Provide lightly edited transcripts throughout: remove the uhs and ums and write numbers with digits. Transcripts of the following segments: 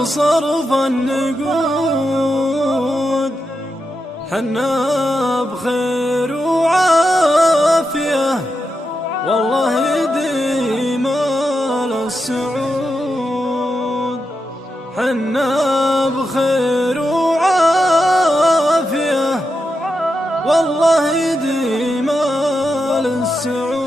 بصرف النقود، حنا بخير وعافية والله يديم السعود. حنا بخير وعافية والله يديم السعود.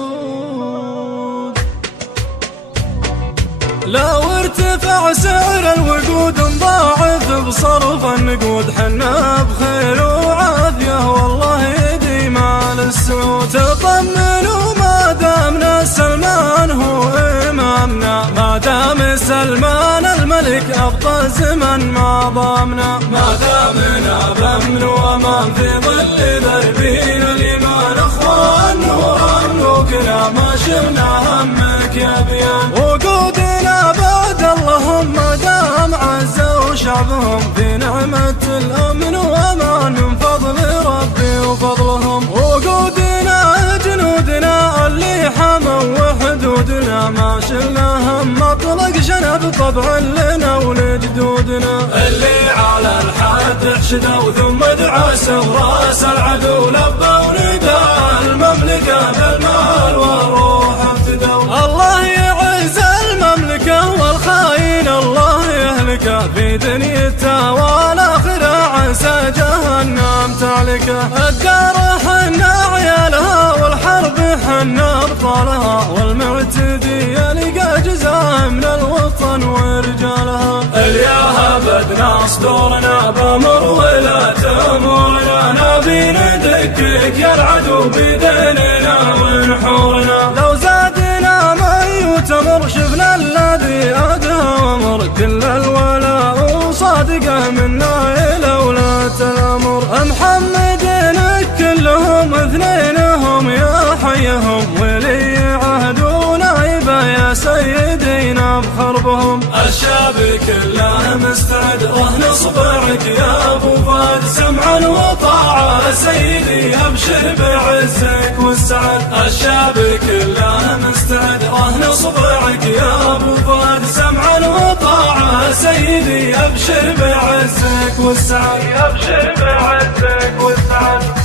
لو ارتفع سعر الوقود نضاعف بصرف النقود، حنا بخير وعافية والله يديم السعود. تطمنوا ما دامنا سلمان هو إمامنا، ما دام سلمان الملك أبقى زمن ما ضامنا، ما دامنا بأمن وأمان في ظل دربين الإيمان. أخوان نور نوقنا ما شفنا همك يا بيان، وقودنا بعد اللهم دام عزة وشعبهم في نعمة الأمن وأمان من فضل ربي وفضلهم. وقودنا جنودنا اللي حموا وحدودنا، ما شلنا هم أطلق شنب طبع لنا ولجدودنا، اللي على الحد احشدوا ثم دعسوا راس العدو، لبوا نداء المملكة بالمال والروح افتدوا. الله يعز المملكة والخاين الله يهلكه، في دنيته والآخرة عسى جهنم تعلكه. الدار حنا عيالها والحرب حنا أبطالها، والمعتدي يلقى جزاء من الوطن ورجالها. الياها بدنا صدورنا بأمر ولا تأمرنا، نبي ندكك يا العدو بيديننا ونحورنا. لو زادنا من يؤتمر شفنا الذي أدهى ومر، كل الولاء وصادقه منا إلى ولاة الأمر. محمدين كلهم اثنينهم يا حيهم، ولي عهد ونايبه يا سيدينا بحربهم. الشعب كله مستعد رهن صبعك يا ابو فهد، سمعا وطاعة سيدي ابشر بعزك والسعد. الشعب كله مستعد رهن صبعك يا ابو فهد، سمعا وطاعة سيدي ابشر بعزك والسعد، ابشر بعزك والسعد.